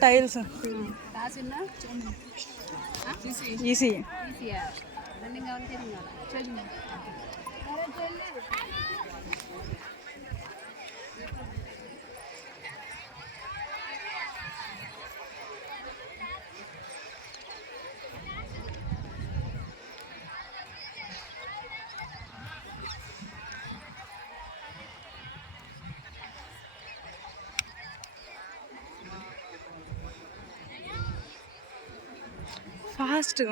Tiles EC fast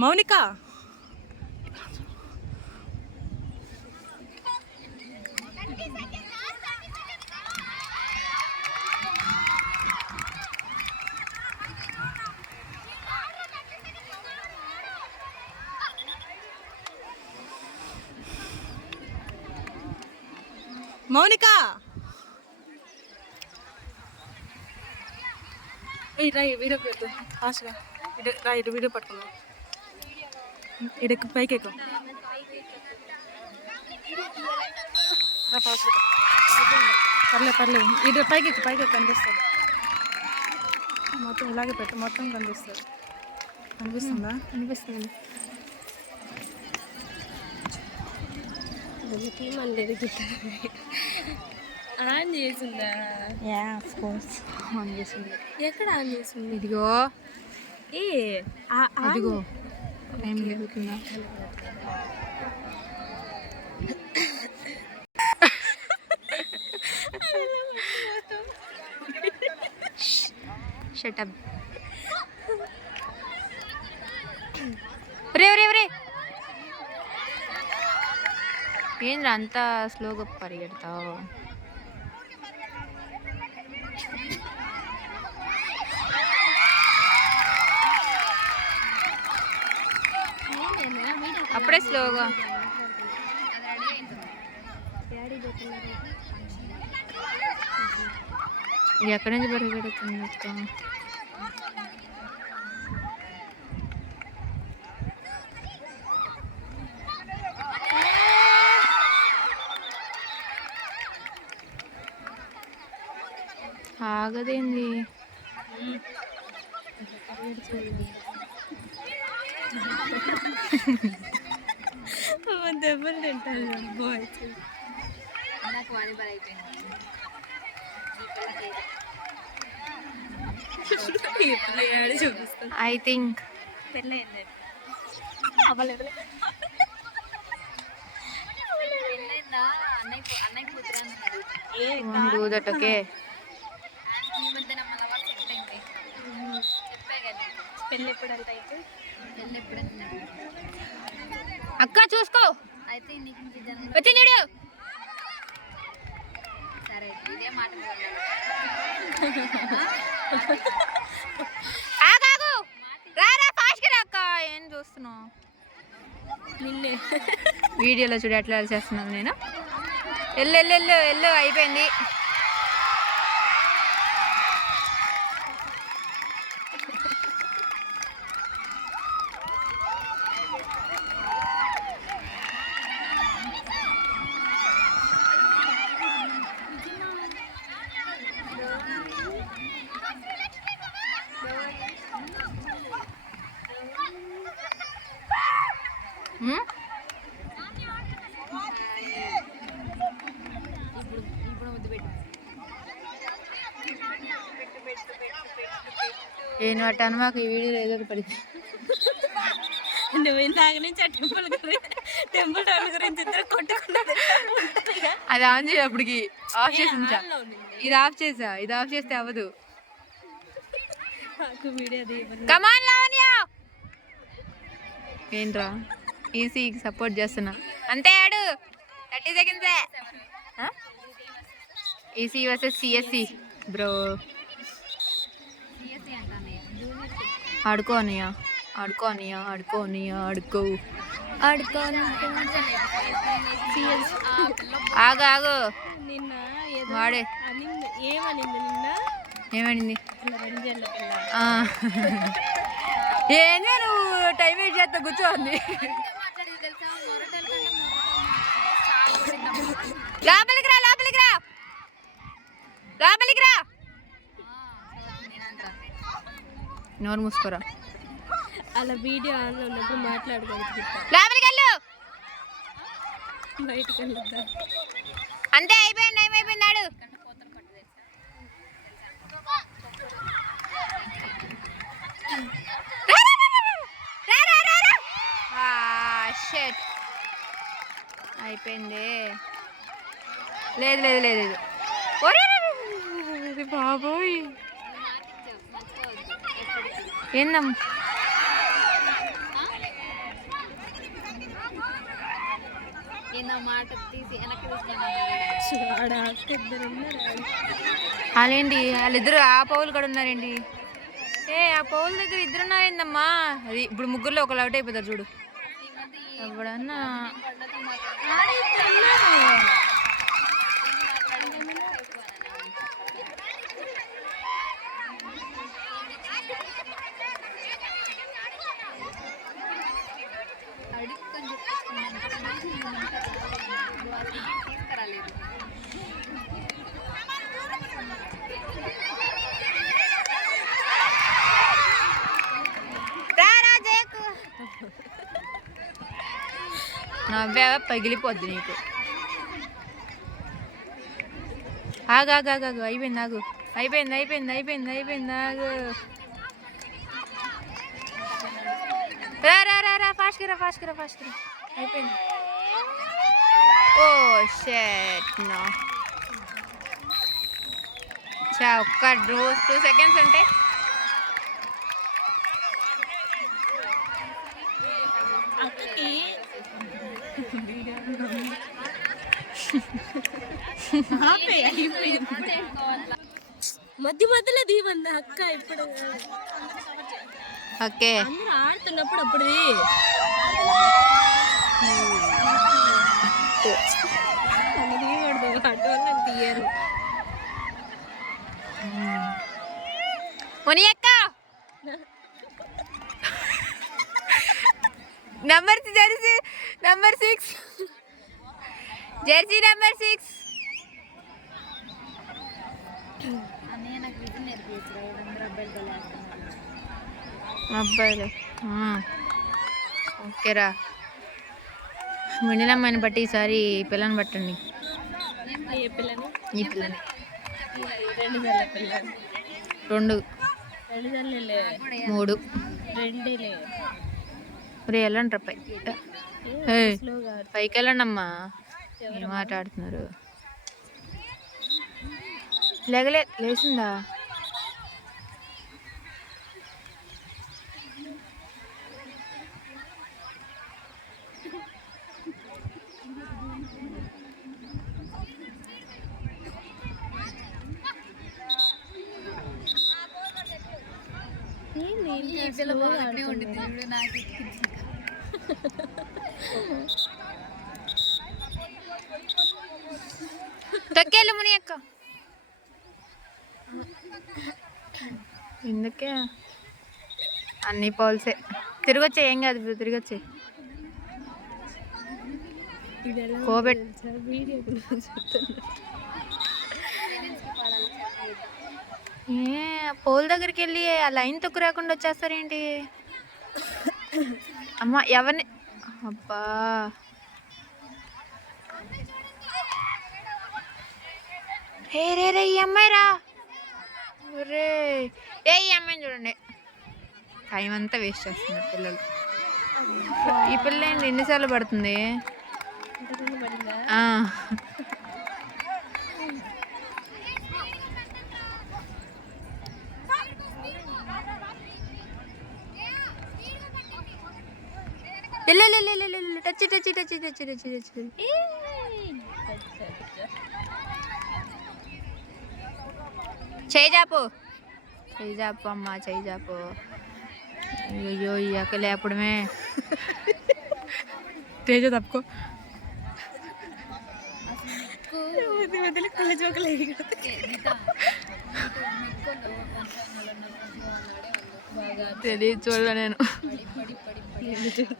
Mounika Mounika రా video పెట్టు ఫాస్ట్గా రా ఇటు వీడియో పట్టుకున్నాం ఇటు పైకి ఎక్కువ రా ఫాస్ట్గా పర్లేదు ఇటు పైకి కనిపిస్తుంది మొత్తం ఇలాగే పెట్టు మొత్తం కనిపిస్తుంది కనిపిస్తుంది ఆన్ చేసిందా? ఆన్ చేసింది. ఎక్కడ ఆన్ చేసింది? ఇదిగో అదిగో టైం జరుగుతుందా? షటప్ రే ఏంద్ర అంత స్లోగా పరిగెడతావు? అప్పుడే స్లోగా ఎక్కడి నుంచి పరిగెడుతుంది అక్క? ఆగదేంది? దెబ్బలు తింటారు I think do that, okay? అక్క చూసుకో అయితే వచ్చి చూడు. సరే ఇదే మాట ఆగాగు రారా ఫాస్ట్ గా అక్క. ఏం చూస్తున్నావు? నిన్నే వీడియోలో చూడు ఎట్లా చేస్తున్నాను నేను. ఎల్లు అయిపోయింది. ఏం పట్టాను మాకు ఈ వీడియో ఏదో పడింది. నువ్వు ఇందాక నుంచి టెంపుల్ టౌన్ గురించి కొట్టుకున్నది. అది ఆన్ చేయప్పటికి ఆఫ్ చేసి ఉంచా. ఇది ఆఫ్ చేస్తే అవ్వదు. కమాన్ లావణ్య. ఏంట్రా ఈసీకి సపోర్ట్ చేస్తున్నా అంతే. ఆడు 30 seconds EC versus CSC bro. ఆడుకో ఆగు నిన్న వాడే ఏమనింది? ఏమనింది? ఏంది నువ్వు టైం వేస్ట్ చేస్తా కూర్చోండి. లోపలికి రా నోరు మూసుకోరా. అలా వీడియో ఆన్ ఉన్నప్పుడు మాట్లాడుకోవచ్చు. లోపలికి వెళ్ళు. బయటకు వెళ్తా అంతే అయిపోయింది. టైం అయిపోయింది. ఆడు అయిపోయింది. లేదు బాబోయ్ ఏందమ్మ నా మాట తీసి వెనక్కి తీసుకున్నాను. ఆడ అక్క ఇద్దరు ఉన్నారు. వాళ్ళేంటి వాళ్ళిద్దరు ఆ పౌలు కూడా ఉన్నారేంటి? ఆ పౌల్ దగ్గర ఇద్దరు ఉన్నారేందమ్మా? అది ఇప్పుడు ముగ్గురులో ఒకళ్ళు అవుట్ అయిపోతారు చూడు. ఎవడన్నా నవ్వే పగిలిపోద్ది నీకు. ఆగాగాగాగు అయిపోయింది, ఆగు అయిపోయింది అయిపోయింది అయిపోయింది అయిపోయింది ఆగు. రా రా రా రా ఫాస్ట్గా రా ఫాస్ట్గా రా ఫాస్ట్గా రా. అయిపోయింది. ఓ షట్ నో. ఒక్క 2 seconds అంటే మధ్య మధ్యలో దీవంది అక్క. ఇప్పుడు ఓకే అందరూ ఆడుతున్నప్పుడు అప్పుడు తీయకూడదు, అటు వల్ల తీయరు. Muniyakka number jersey number 6 jersey number 6 అబ్బాయిలు. ఓకేరా, మునిలమ్మని బట్టి ఈసారి పిల్లని పట్టండి. ఏ పిల్లని? ఈ పిల్లని 2 సార్లు పిల్లని. 2 సార్లు 3 రెండేలే. మరి వెళ్ళండి రా పైకి వెళ్ళండి అమ్మా. ఏం మాట్లాడుతున్నారు? లేచిందా? తొక్కేళ్ళు ముని అక్క. ఎందుకే అన్ని పౌల్సే. తిరిగొచ్చే, ఏం కాదు, తిరిగొచ్చే. కోబెట్ పోల్ దగ్గరికి వెళ్ళి ఆ లైన్ తొక్కు రాకుండా వచ్చేస్తారేంటి అమ్మ? ఎవరిని అబ్బా రే రే ఈ అమ్మాయి రా రే. ఈ అమ్మాయిని చూడండి, టైం అంతా వేస్ట్ చేస్తున్నారు పిల్లలు. ఈ పిల్ల ఏంటి ఎన్నిసార్లు పడుతుంది? Touch touch touch touch touch touch. చేయి జాపు, చేయి జాపు అమ్మా, చేయి జాపు. అయ్యో ఈ అక్క లేపడమే. తేజ తప్పుకో. తెలియదు, చూడలే నేను.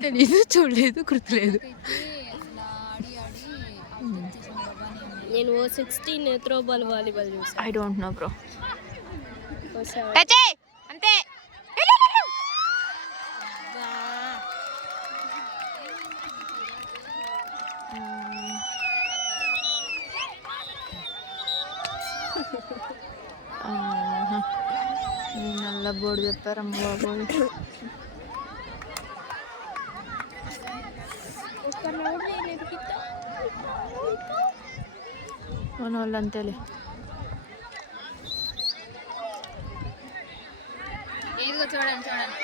తెలీదు, చూడలేదు, గుర్తులేదు. నేను 16 త్రో బాల్ వాలీబాల్ చూసాను. I don't know bro. అంతే. నల్ల బోర్డు చెప్పారమ్మ బాబోయ్. మన వాళ్ళు అంతేలే. చూడండి చూడండి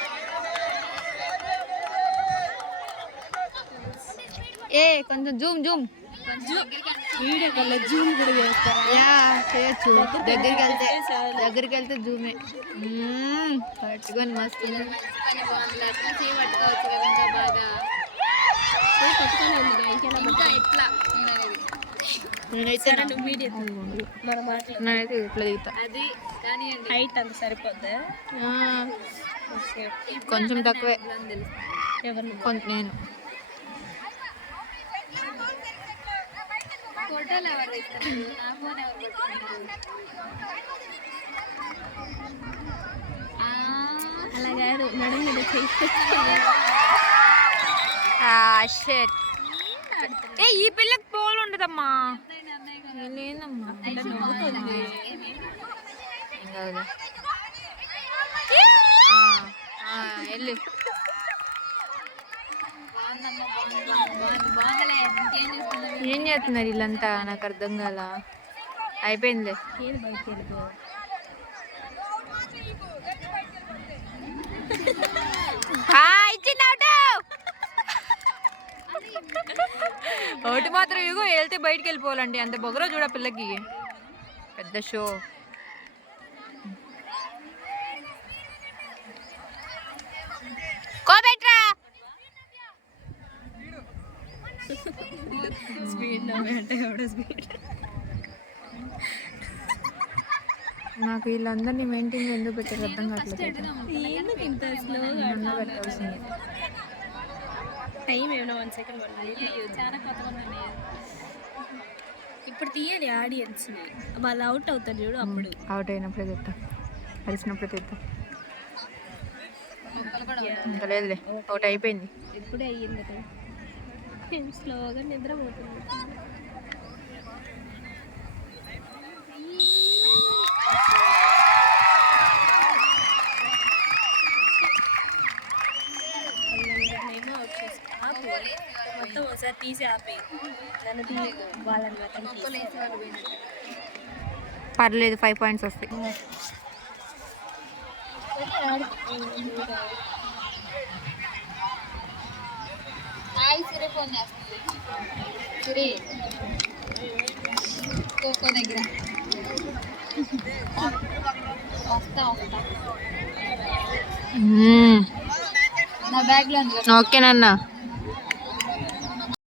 ఏ కొంచెం జూమ్ జూమ్. వీడియో కల్లా జూమ్ కూడా చేస్తారా? యా చేయొచ్చు. దగ్గరికి వెళ్తే జూమే. పట్టుకొని మస్తు పట్టుకోవచ్చు కదా ఇంకా బాగా. పట్టుకొని ఉంది ఇంకెలా ఇంకా ఎట్లా నేనైతే వీడియో మనం మాట్లాడు. నేనైతే ఇట్లా దిగుతా. అది కానీ హైట్ అంత సరిపోద్దా? ఓకే కొంచెం తక్కువే. ఎవరిని కొంచెం నేను ఫోటోలు ఎవరు ఇస్తున్నారు? నా ఫోన్ ఎవరు పెట్టుకుంటారు? అలా కాదు నడుము మీద షెట్. ఏ ఈ పిల్లకి పోలు ఉండదమ్మా. లేదమ్మా వెళ్ళు. ఏం చేస్తున్నారు వీళ్ళంతా? నాకు అర్థం కాల. అయిపోయింది. ఏది బయటికి వెళ్ళిపో. ఇచ్చింది ఒకటి మాత్రం ఇగో వెళ్తే బయటికి వెళ్ళిపోవాలండి. అంత బొగరో చూడ పిల్లకి. పెద్ద షో. నాకు వీళ్ళందరినీ మెయింటైన్ ఎందుకు పెట్టారు అర్థం కావట్లేదు. ఎందుకు ఇంత స్లోగా పెట్టాల్సింది. టైం ఏమైనా 1 సెకండ్ చాలా కొత్తగా ఉన్నాయి. ఇప్పుడు తీయాలి ఆడియన్స్ని. వాళ్ళు అవుట్ అవుతారు చూడు అప్పుడు. అవుట్ అయినప్పుడే తెస్తా. కలిసినప్పుడే తెస్తా. ఇంకా లేదులే, ఒకటి అయిపోయింది. ఇప్పుడే అయ్యింది కదా. స్లోగా నిద్రపోతుంది. మొత్తం ఒకసారి తీసి ఆపే వాళ్ళని మాత్రం పర్లేదు, 5 పాయింట్స్ వస్తాయి. సిరి ఫోన్ చేస్తుంది. సిరి కోకో దగ్గర వస్తా. నా బ్యాగ్లో ఓకేనన్నా.